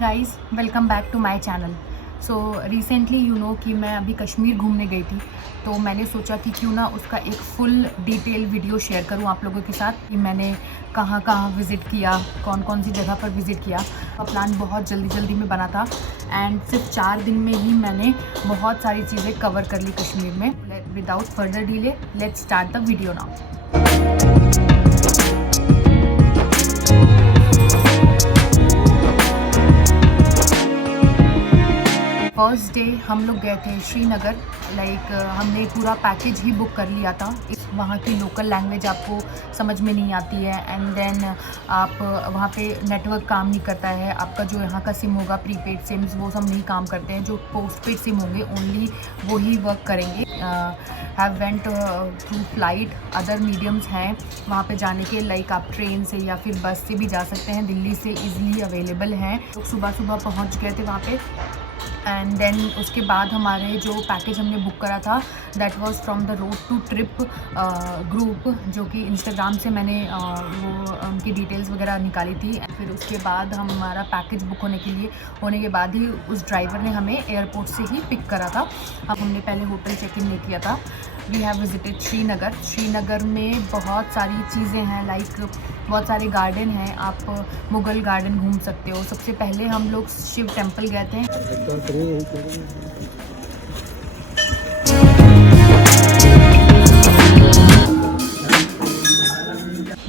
Guys, welcome back to my channel. So recently कि मैं अभी कश्मीर घूमने गई थी, तो मैंने सोचा कि क्यों ना उसका एक फुल डिटेल वीडियो शेयर करूं आप लोगों के साथ कि मैंने कहाँ कहाँ विज़िट किया, कौन कौन सी जगह पर विज़िट किया। प्लान बहुत जल्दी में बना था एंड सिर्फ 4 दिन में ही मैंने बहुत सारी चीज़ें कवर कर ली कश्मीर में। Without further delay let's start the video now. First day हम लोग गए थे श्रीनगर। हमने पूरा पैकेज ही बुक कर लिया था। वहाँ की लोकल लैंग्वेज आपको समझ में नहीं आती है एंड देन आप वहाँ पे नेटवर्क काम नहीं करता है। आपका जो यहाँ का सिम होगा, प्रीपेड सिम्स, वो सब नहीं काम करते हैं। जो पोस्टपेड सिम होंगे ओनली वो ही वर्क करेंगे। Have went through flight, other mediums हैं वहाँ पे जाने के, आप ट्रेन से या फिर बस से भी जा सकते हैं। दिल्ली से ईज़िली अवेलेबल हैं। तो सुबह पहुँच गए थे वहाँ पे एंड देन उसके बाद हमारे जो पैकेज हमने बुक करा था that was from the road to trip group, जो कि इंस्टाग्राम से मैंने वो उनकी डिटेल्स वगैरह निकाली थी। फिर उसके बाद हमारा पैकेज बुक होने के बाद ही उस ड्राइवर ने हमें एयरपोर्ट से ही पिक करा था। अब हमने पहले होटल चेक इन नहीं किया था। वी हैव विजिटेड श्रीनगर में बहुत सारी चीज़ें हैं, बहुत सारे गार्डन हैं। आप मुग़ल गार्डन घूम सकते हो। सबसे पहले हम लोग शिव टेम्पल गए थे,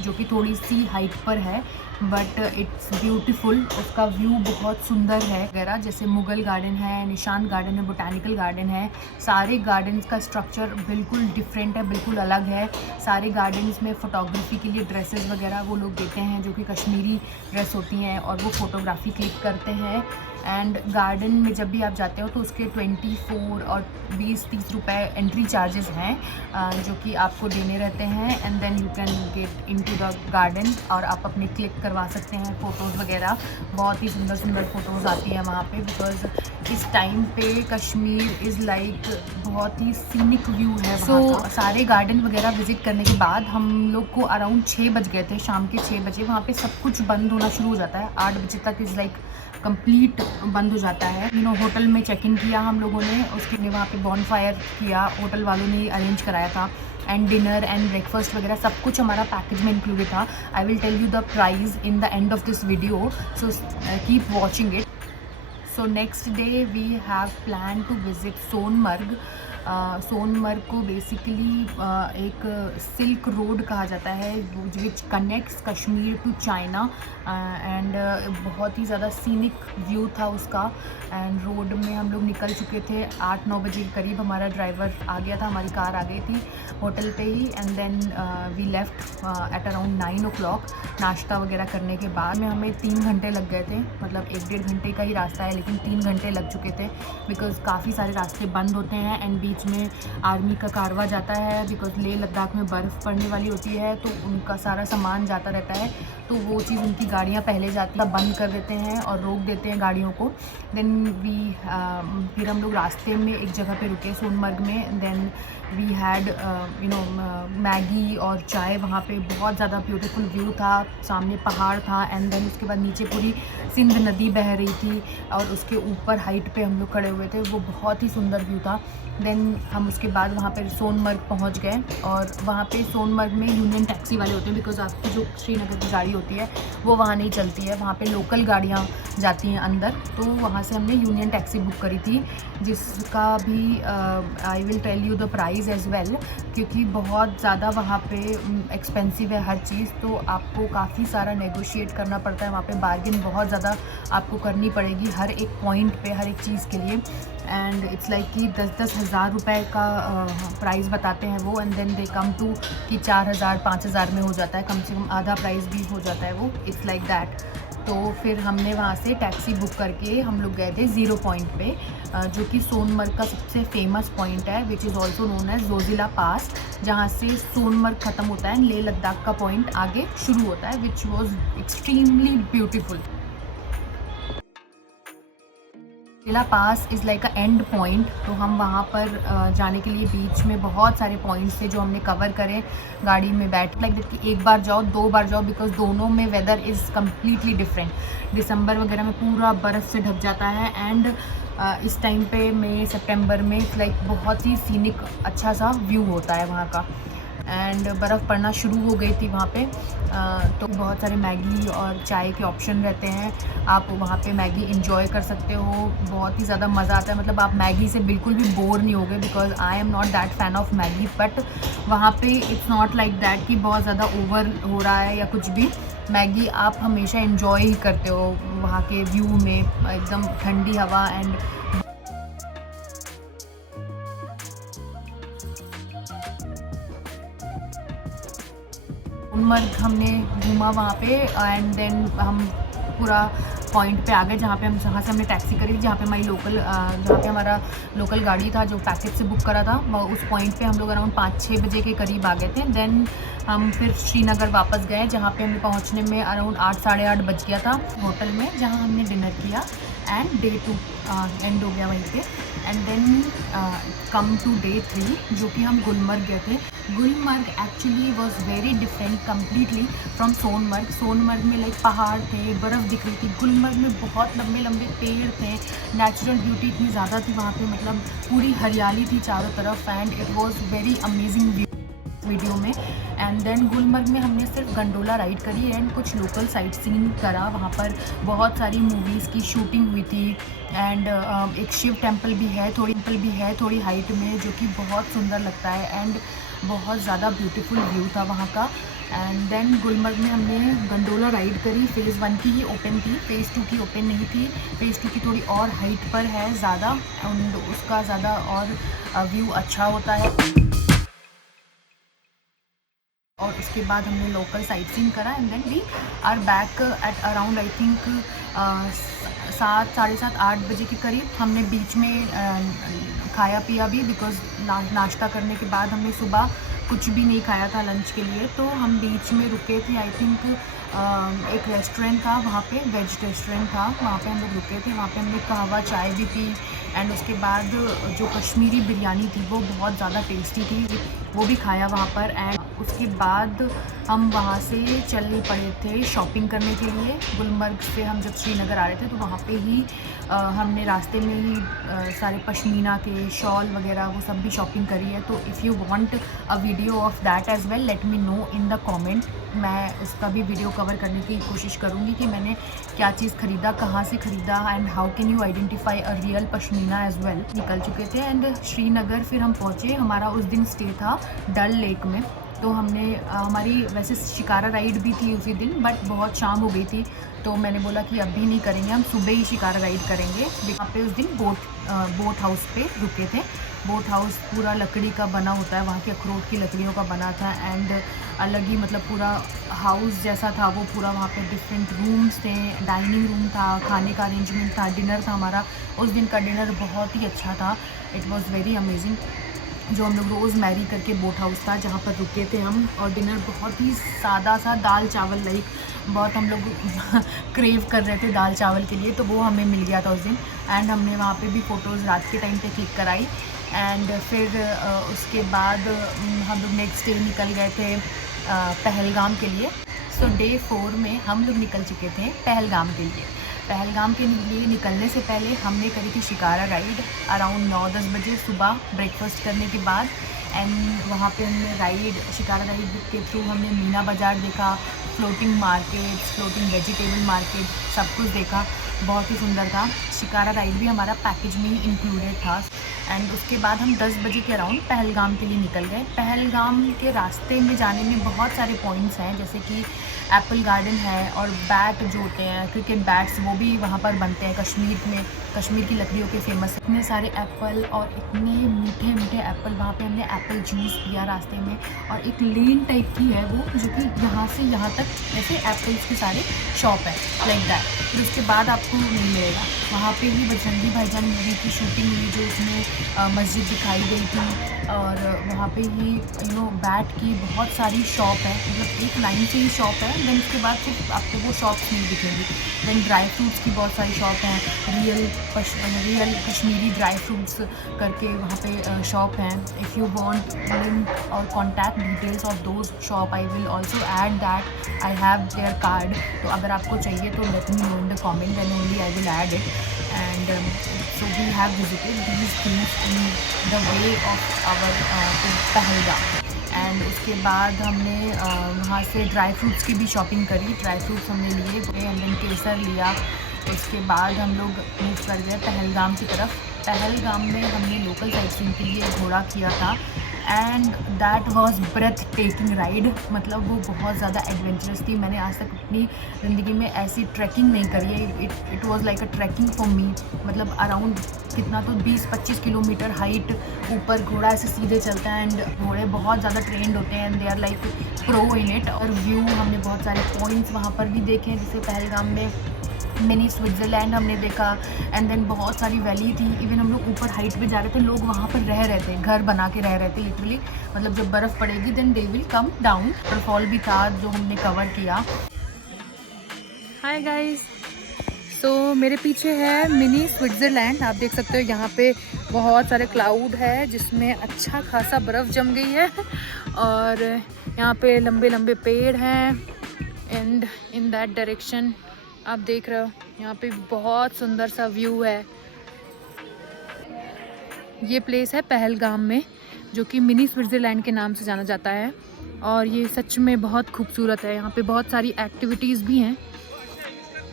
जो कि थोड़ी सी हाइट पर है बट इट्स ब्यूटीफुल। उसका व्यू बहुत सुंदर है वगैरह। जैसे मुग़ल गार्डन है, निशान गार्डन है, बोटानिकल गार्डन है। सारे गार्डन्स का स्ट्रक्चर बिल्कुल डिफरेंट है, बिल्कुल अलग है। सारे गार्डन्स में फ़ोटोग्राफी के लिए ड्रेसेस वगैरह वो लोग देते हैं, जो कि कश्मीरी ड्रेस होती हैं, और वो फ़ोटोग्राफी क्लिक करते हैं। एंड गार्डन में जब भी आप जाते हो तो उसके 24 और 20-30 रुपए एंट्री चार्जेस हैं, जो कि आपको देने रहते हैं। And then you can get into the garden और आप अपने क्लिक करवा सकते हैं फ़ोटोज़ वगैरह। बहुत ही सुंदर फ़ोटोज़ आती हैं वहाँ पे, बिकॉज़ इस टाइम पे कश्मीर इज़ बहुत ही सीनिक व्यू है वहाँ का। सारे गार्डन वगैरह विज़िट करने के बाद हम लोग को अराउंड 6 बज गए थे, शाम के 6 बजे। वहाँ पे सब कुछ बंद होना शुरू हो जाता है। 8 बजे तक इज़ कंप्लीट बंद हो जाता है। होटल में चेक इन किया हम लोगों ने, उसके लिए वहाँ पे बॉनफायर किया, होटल वालों ने अरेंज कराया था। एंड डिनर एंड ब्रेकफास्ट वगैरह सब कुछ हमारा पैकेज में इंक्लूडेड था। I will tell you the price in the end of this video, so keep watching it. So next day we have plan to visit Sonamarg. Sonamarg को basically एक silk road कहा जाता है, which connects Kashmir to China. And बहुत ही ज़्यादा scenic view था उसका। एंड रोड में हम लोग निकल चुके थे 8-9 बजे के करीब। हमारा ड्राइवर आ गया था, हमारी कार आ गई थी होटल पे ही। And then we left at around 9 o'clock। नाश्ता वगैरह करने के बाद में हमें 3 घंटे लग गए थे। मतलब 1-1.5 घंटे का ही रास्ता है, लेकिन 3 घंटे लग चुके थे बिकॉज़ काफ़ी सारे रास्ते बंद होते हैं एंड बीच में आर्मी का कारवा जाता है। बिकॉज़ लेह लद्दाख में बर्फ़ पड़ने वाली होती है, तो उनका सारा सामान जाता रहता है, तो वो चीज़ उनकी गाड़ियाँ पहले जाती है, बंद कर देते हैं और रोक देते हैं गाड़ियों को। देन फिर हम लोग रास्ते में एक जगह पे रुके सोनमर्ग में। देन वी हैड मैगी और चाय वहाँ पे। बहुत ज़्यादा ब्यूटीफुल व्यू था, सामने पहाड़ था एंड देन उसके बाद नीचे पूरी सिंध नदी बह रही थी और उसके ऊपर हाइट पे हम लोग खड़े हुए थे। वो बहुत ही सुंदर व्यू था। देन हम उसके बाद वहाँ पे सोनमर्ग पहुँच गए और वहाँ पे सोनमर्ग में यूनियन टैक्सी वाले होते हैं, बिकॉज़ आपकी जो श्रीनगर की गाड़ी होती है वो वहाँ नहीं चलती है, वहाँ पे लोकल गाड़ियाँ जाती हैं अंदर। तो वहाँ से हमने यूनियन टैक्सी बुक करी थी, जिसका भी I will tell you the price as well, क्योंकि बहुत ज़्यादा वहाँ पे एक्सपेंसिव है हर चीज़। तो आपको काफ़ी सारा नेगोशिएट करना पड़ता है वहाँ पे, बार्गेन बहुत ज़्यादा आपको करनी पड़ेगी हर एक पॉइंट पे, हर एक चीज़ के लिए। एंड इट्स कि 10-10 हज़ार रुपये का प्राइस बताते हैं वो, and then they come to कि 4,000-5,000 में हो जाता है, कम से कम आधा प्राइस भी हो जाता है वो। It's like that. तो फिर हमने वहाँ से टैक्सी बुक करके हम लोग गए थे ज़ीरो पॉइंट पे, जो कि सोनमर्ग का सबसे फेमस पॉइंट है, which is also known as Zojila pass, जहाँ से सोनमर्ग ख़त्म होता है, लेह लद्दाख का पॉइंट आगे शुरू होता है, which was extremely beautiful. Qila pass is like a and point, तो हम वहाँ पर जाने के लिए बीच में बहुत सारे पॉइंट्स थे जो हमने कवर करें गाड़ी में बैठ लाइक दैट कि एक बार जाओ, 2 बार जाओ, बिकॉज दोनों में वेदर इज़ कम्प्लीटली डिफरेंट। दिसंबर वगैरह में पूरा बर्फ़ से ढक जाता है एंड इस टाइम पे मई सितंबर में लाइक बहुत ही सीनिक अच्छा सा व्यू होता है वहाँ का। एंड बर्फ़ पड़ना शुरू हो गई थी वहाँ पे, तो बहुत सारे मैगी और चाय के ऑप्शन रहते हैं, आप वहाँ पे मैगी इंजॉय कर सकते हो, बहुत ही ज़्यादा मज़ा आता है। मतलब आप मैगी से बिल्कुल भी बोर नहीं होगे, because I am not that fan of Maggi, but वहाँ पे इट्स नॉट लाइक दैट कि बहुत ज़्यादा ओवर हो रहा है या कुछ भी। मैगी आप हमेशा इंजॉय ही करते हो वहाँ के व्यू में, एकदम ठंडी हवा एंड गुलमर्ग हमने घूमा वहाँ पे एंड देन हम पूरा पॉइंट पे आ गए जहाँ से हमने टैक्सी करी, जहाँ पे हमारा लोकल गाड़ी था जो पैकेज से बुक करा था। उस पॉइंट पे हम लोग अराउंड 5-6 बजे के करीब आ गए थे। देन हम फिर श्रीनगर वापस गए, जहाँ पे हमें पहुँचने में अराउंड 8 साढ़े 8 बज गया था होटल में, जहाँ हमने डिनर किया एंड डे 2 एंड हो गया वहीं पे। And then come to day 3 जो कि हम गुलमर्ग गए थे। Gulmarg actually was very different completely from Sonmarg. Sonmarg में लाइक पहाड़ थे, बर्फ़ दिख रही थी। गुलमर्ग में बहुत लंबे लंबे पेड़ थे, नेचुरल ब्यूटी इतनी ज़्यादा थी वहाँ पे, मतलब पूरी हरियाली थी चारों तरफ and it was very amazing video में। एंड देन गुलमर्ग में हमने सिर्फ गंडोला राइड करी एंड कुछ लोकल साइट सीइंग करा। वहाँ पर बहुत सारी मूवीज़ की शूटिंग हुई थी एंड एक शिव टेम्पल भी है थोड़ी हाइट में, जो कि बहुत सुंदर लगता है एंड बहुत ज़्यादा ब्यूटीफुल व्यू था वहाँ का। एंड देन गुलमर्ग में हमने गंडोला राइड करी। फ़ेज़ 1 की ही ओपन थी, फ़ेज़ 2 की ओपन नहीं थी। फ़ेज़ 2 की थोड़ी और हाइट पर है ज़्यादा, एंड उसका ज़्यादा और व्यू अच्छा होता है। और उसके बाद हमने लोकल साइट सीइंग करा and then we are back at around I think 7 साढ़े 7 8 बजे के करीब। हमने बीच में खाया पिया भी, बिकॉज नाश्ता करने के बाद हमने सुबह कुछ भी नहीं खाया था लंच के लिए, तो हम बीच में रुके थे। आई थिंक एक रेस्टोरेंट था वहाँ पे, वेज रेस्टोरेंट था, वहाँ पे हम लोग रुके थे। वहाँ पे हमने कहवा चाय भी पी एंड उसके बाद जो कश्मीरी बिरयानी थी वो बहुत ज़्यादा टेस्टी थी, वो भी खाया वहाँ पर। एंड उसके बाद हम वहाँ से चल पड़े थे शॉपिंग करने के लिए। गुलमर्ग से हम जब श्रीनगर आ रहे थे तो वहाँ पे ही हमने रास्ते में ही सारे पश्मीना के शॉल वगैरह वो सब भी शॉपिंग करी है। तो if you want a video of that as well, late me know in the comment. मैं उसका भी वीडियो कवर करने की कोशिश करूँगी कि मैंने क्या चीज़ ख़रीदा, कहाँ से ख़रीदा and how can you identify a real pashmina as well. निकल चुके थे एंड श्रीनगर फिर हम पहुँचे। हमारा उस दिन स्टे था डल लेक में, तो हमने हमारी वैसे शिकारा राइड भी थी उसी दिन, बट बहुत शाम हो गई थी तो मैंने बोला कि अभी नहीं करेंगे, हम सुबह ही शिकारा राइड करेंगे। वहाँ पे उस दिन बोट हाउस पे रुके थे। बोट हाउस पूरा लकड़ी का बना होता है, वहाँ के अखरोट की लकड़ियों का बना था एंड अलग ही मतलब पूरा हाउस जैसा था वो पूरा। वहाँ पे डिफरेंट रूम्स थे, डाइनिंग रूम था, खाने का अरेंजमेंट था, डिनर था हमारा। उस दिन का डिनर बहुत ही अच्छा था, इट वॉज़ वेरी अमेजिंग। जो हम लोग रोज़ मैरी करके बोट हाउस था जहाँ पर रुके थे हम, और डिनर बहुत ही सादा सा दाल चावल, लाइक बहुत हम लोग क्रेव कर रहे थे दाल चावल के लिए, तो वो हमें मिल गया था उस दिन। एंड हमने वहाँ पे भी फ़ोटोज़ रात के टाइम पे क्लिक कराई एंड फिर उसके बाद हम लोग नेक्स्ट डे निकल गए थे पहलगाम के लिए। सो डे 4 में हम लोग निकल चुके थे पहलगाम के लिए। पहलगाम के लिए निकलने से पहले हमने करी थी शिकारा राइड अराउंड 9-10 बजे सुबह ब्रेकफास्ट करने के बाद। एंड वहाँ पे हमने शिकारा राइड के थ्रू हमने मीना बाज़ार देखा, floating market, floating vegetable market, सब कुछ देखा, बहुत ही सुंदर था। शिकारा राइड भी हमारा पैकेज में ही इंक्लूडेड था। एंड उसके बाद हम 10 बजे के अराउंड पहलगाम के लिए निकल गए। पहलगाम के रास्ते में जाने में बहुत सारे पॉइंट्स हैं, जैसे कि एप्पल गार्डन है और बैट जो होते हैं क्रिकेट बैट्स, वो भी वहाँ पर बनते हैं कश्मीर में, कश्मीर की लकड़ियों के फेमस। इतने सारे एप्पल और इतने मीठे मीठे एप्पल, वहाँ पे हमने एप्पल जूस पिया रास्ते में। और एक लेन टाइप की है वो, जो कि यहाँ से यहाँ तक ऐसे एप्पल्स के सारे शॉप है लाइक दैट। फिर उसके बाद आपको आपको नहीं मिलेगा। वहाँ पे ही बजरंगी भाईजान मूवी की शूटिंग हुई, जो उसमें मस्जिद दिखाई गई थी, और वहाँ पे ही बैट की बहुत सारी शॉप है, मतलब एक लाइन से ही शॉप है। देन उसके बाद फिर आपको वो शॉप्स नहीं दिखेंगी। देन ड्राई फ्रूट्स की बहुत सारी शॉप हैं, रियल कश्मीरी ड्राई फ्रूट्स करके वहाँ पे शॉप हैं। इफ़ यू वांट लिंक और contact details of those shop, I will also add that, I have their card. तो अगर आपको चाहिए तो let me know in the comment, then only I will add it. And so we have visited these things in the way of our Pahalgam. And उसके बाद हमने वहाँ से ड्राई फ्रूट्स की भी शॉपिंग करी। ड्राई फ्रूट्स हमने लिए एंड देन केसर लिया। उसके बाद हम लोग मूव कर गए पहलगाम की तरफ। पहलगाम में हमने लोकल साइट सीइंग के लिए घोड़ा किया था, and that was breathtaking ride. मतलब वो बहुत ज़्यादा एडवेंचरस थी। मैंने आज तक अपनी ज़िंदगी में ऐसी ट्रैकिंग नहीं करी है। It was like a trekking for me. मतलब अराउंड कितना तो 20-25 किलोमीटर हाइट ऊपर घोड़ा ऐसे सीधे चलता है, एंड घोड़े बहुत ज़्यादा ट्रेंड होते हैं, and they are like pro in it. और व्यू हमने बहुत सारे पॉइंट्स वहाँ पर भी देखे हैं, जैसे पहलगाम में मिनी स्विट्ज़रलैंड हमने देखा, एंड देन बहुत सारी वैली थी। इवन हम लोग ऊपर हाइट पे जा रहे थे, लोग वहाँ पर रह रहे थे, घर बना के रह रहे थे लिटरली। मतलब जब बर्फ़ पड़ेगी then they will come down. Waterfall भी था जो हमने कवर किया। हाय गाइस, सो मेरे पीछे है मिनी स्विट्ज़रलैंड। आप देख सकते हो यहाँ पे बहुत सारे क्लाउड है जिसमें अच्छा खासा बर्फ़ जम गई है, और यहाँ पे लंबे लंबे पेड़ हैं, एंड इन दैट डायरेक्शन आप देख रहे हो यहाँ पे बहुत सुंदर सा व्यू है। ये प्लेस है पहलगाम में, जो कि मिनी स्विट्ज़रलैंड के नाम से जाना जाता है, और ये सच में बहुत खूबसूरत है। यहाँ पे बहुत सारी एक्टिविटीज़ भी हैं,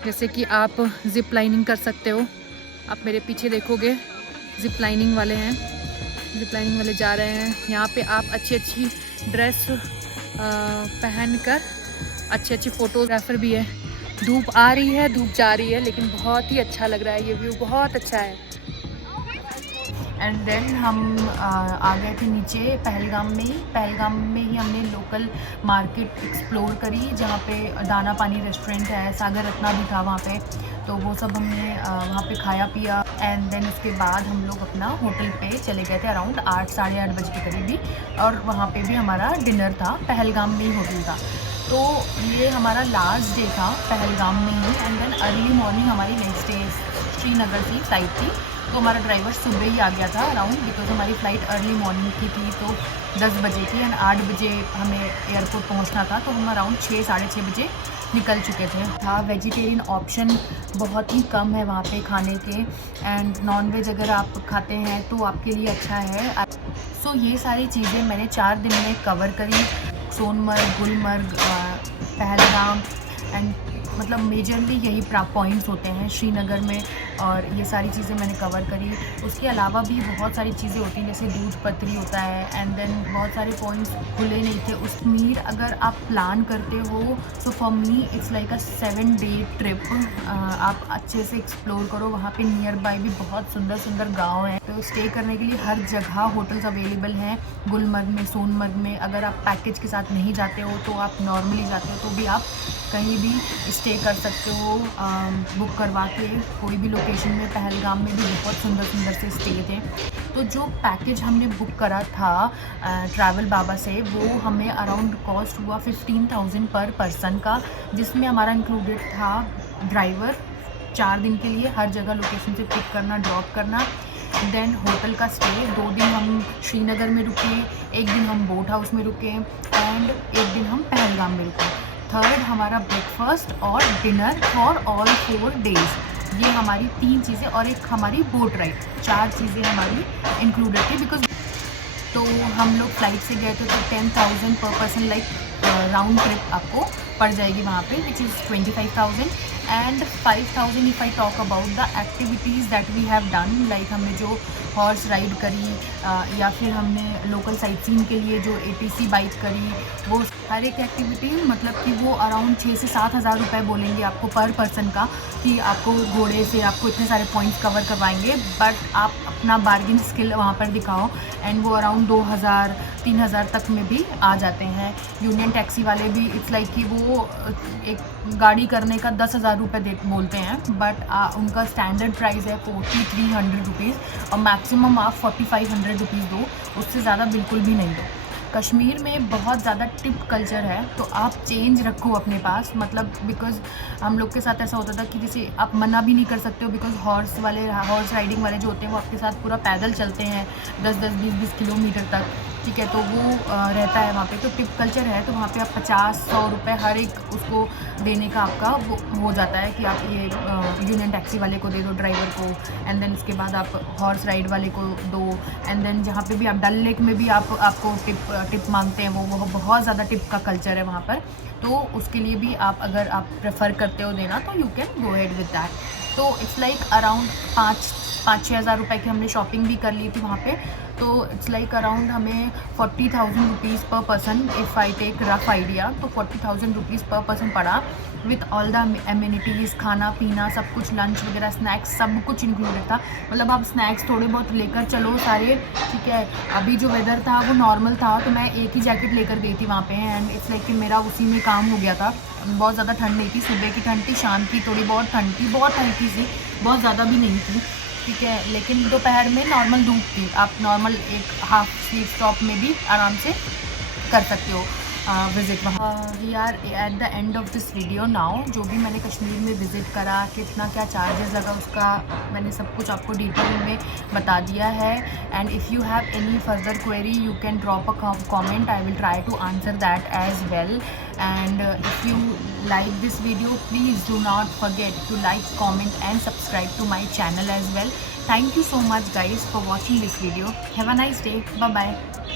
जैसे कि आप ज़िप लाइनिंग कर सकते हो। आप मेरे पीछे देखोगे ज़िप लाइनिंग वाले हैं, ज़िप लाइनिंग वाले जा रहे हैं। यहाँ पे आप अच्छी अच्छी ड्रेस पहन कर अच्छी फ़ोटोग्राफ़र भी है। धूप आ रही है, धूप जा रही है, लेकिन बहुत ही अच्छा लग रहा है। ये व्यू बहुत अच्छा है। एंड देन हम आ गए थे नीचे पहलगाम में ही हमने लोकल मार्केट एक्सप्लोर करी, जहाँ पे दाना पानी रेस्टोरेंट है, सागर रत्ना भी था वहाँ पे। तो वो सब हमने वहाँ पे खाया पिया, एंड देन उसके बाद हम लोग अपना होटल पे चले गए थे अराउंड 8 साढ़े 8 बजे के करीब ही, और वहाँ पे भी हमारा डिनर था। पहलगाम में ही होटल था। तो ये हमारा लास्ट डे था पहलगाम में ही, एंड देन अर्ली मॉर्निंग हमारी नेक्स्ट डे श्रीनगर की फ़्लाइट थी। तो हमारा ड्राइवर सुबह ही आ गया था अराउंड, बिकॉज हमारी फ़्लाइट अर्ली मॉर्निंग की थी, तो 10 बजे की, एंड 8 बजे हमें एयरपोर्ट पहुंचना था। तो हम अराउंड 6 साढ़े 6 बजे निकल चुके थे। वेजिटेरियन ऑप्शन बहुत ही कम है वहाँ पे खाने के, एंड नॉन वेज अगर आप खाते हैं तो आपके लिए अच्छा है। सो ये सारी चीज़ें मैंने 4 दिन में कवर करी। सोनमर्ग, गुलमर्ग, पहलगाम, एंड मतलब मेजरली यही पॉइंट्स होते हैं श्रीनगर में, और ये सारी चीज़ें मैंने कवर करी। उसके अलावा भी बहुत सारी चीज़ें होती हैं, जैसे दूध पत्री होता है, एंड देन बहुत सारे पॉइंट्स खुले नहीं थे। कश्मीर अगर आप प्लान करते हो तो for me it's like a 7 day trip. आप अच्छे से एक्सप्लोर करो। वहाँ पे नियर बाय भी बहुत सुंदर सुंदर गाँव हैं, तो स्टे करने के लिए हर जगह होटल्स अवेलेबल हैं। गुलमर्ग में, सोनमर्ग में अगर आप पैकेज के साथ नहीं जाते हो, तो आप नॉर्मली जाते हो, तो भी आप कहीं भी स्टे कर सकते हो बुक करवा के कोई भी लोकेशन में। पहलगाम में भी बहुत सुंदर सुंदर से स्टे थे। तो जो पैकेज हमने बुक करा था ट्रैवल बाबा से, वो हमें अराउंड कॉस्ट हुआ 15,000 पर पर्सन का, जिसमें हमारा इंक्लूडेड था ड्राइवर 4 दिन के लिए हर जगह लोकेशन से पिक करना, ड्रॉप करना, देन होटल का स्टे। 2 दिन हम श्रीनगर में रुके, 1 दिन हम बोट हाउस में रुके, एंड 1 दिन हम पहलगाम में रुके। थर्ड हमारा ब्रेकफास्ट और डिनर फॉर ऑल 4 डेज़। ये हमारी 3 चीज़ें, और एक हमारी बोट राइड, 4 चीज़ें हमारी इंक्लूडेड थी। बिकॉज तो हम लोग फ्लाइट से गए थे, तो 10,000 पर पर्सन लाइक राउंड ट्रिप आपको पड़ जाएगी वहाँ पे, which is 25,000, and 5,000 if I talk about the activities that we have done. Like हमने जो हॉर्स राइड करी, या फिर हमने लोकल साइट सीइंग के लिए जो ATC बाइक करी, वो हर एक एक्टिविटी मतलब कि वो अराउंड 6 से 7 हज़ार रुपये बोलेंगे आपको पर पर्सन का, कि आपको घोड़े से आपको इतने सारे पॉइंट्स कवर करवाएंगे। बट आप अपना बार्गेन स्किल वहाँ पर दिखाओ, एंड वो अराउंड 2,000 3,000 तक में भी आ जाते हैं। यूनियन टैक्सी वाले भी इट्स लाइक कि वो एक गाड़ी करने का 10,000 रुपये बोलते हैं, बट उनका स्टैंडर्ड प्राइस है 4,300 रुपीज़ और मैक्सिमम आप 4,500 रुपीज़ दो, उससे ज़्यादा बिल्कुल भी नहीं दो। कश्मीर में बहुत ज़्यादा टिप कल्चर है, तो आप चेंज रखो अपने पास, मतलब बिकॉज़ हम लोग के साथ ऐसा होता था कि जैसे आप मना भी नहीं कर सकते हो, बिकॉज़ हॉर्स राइडिंग वाले जो होते हैं वो आपके साथ पूरा पैदल चलते हैं 10-10, 20-20 किलोमीटर तक, ठीक है, तो वो रहता है वहाँ पे। तो टिप कल्चर है, तो वहाँ पे आप 50-100 रुपये हर एक उसको देने का आपका वो हो जाता है कि आप ये यूनियन टैक्सी वाले को दे दो, ड्राइवर को, एंड देन उसके बाद आप हॉर्स राइड वाले को दो, एंड देन जहाँ पे भी आप डल लेक में भी आपको टिप मांगते हैं, वो बहुत ज़्यादा टिप का कल्चर है वहाँ पर। तो उसके लिए भी अगर आप प्रेफर करते हो देना तो you can go head with that. तो इट्स लाइक अराउंड 5-6 हज़ार रुपये की हमने शॉपिंग भी कर ली थी वहाँ पे। तो इट्स लाइक अराउंड हमें 40,000 rupees per person, if I take rough idea, तो 40,000 रुपीज़ पर पर्सन पड़ा विथ ऑल द एमिनिटीज़, खाना पीना सब कुछ, लंच वगैरह, स्नैक्स सब कुछ इंक्लूडेड था। मतलब आप स्नैक्स थोड़े बहुत लेकर चलो सारे, ठीक है। अभी जो वेदर था वो नॉर्मल था, तो मैं एक ही जैकेट लेकर गई थी वहाँ पे, एंड इट्स लाइक कि मेरा उसी में काम हो गया था। बहुत ज़्यादा ठंड नहीं थी, सुबह की ठंड थी, शाम की थोड़ी बहुत ठंड थी, बहुत हल्की सी, बहुत ज़्यादा भी नहीं थी, ठीक है। लेकिन दोपहर में नॉर्मल धूप थी, आप नॉर्मल एक हाफ स्लीव टॉप में भी आराम से कर सकते हो विज़िट वहाँ। We are at the end of this video now. जो भी मैंने कश्मीर में विज़िट करा, कितना क्या चार्जेस लगा, उसका मैंने सब कुछ आपको डिटेल में बता दिया है। And if you have any further query you can drop a comment, I will try to answer that as well. And if you like this video, please do not forget to like, comment and subscribe to my channel as well. Thank you so much guys for watching this video. Have a nice day. Bye bye.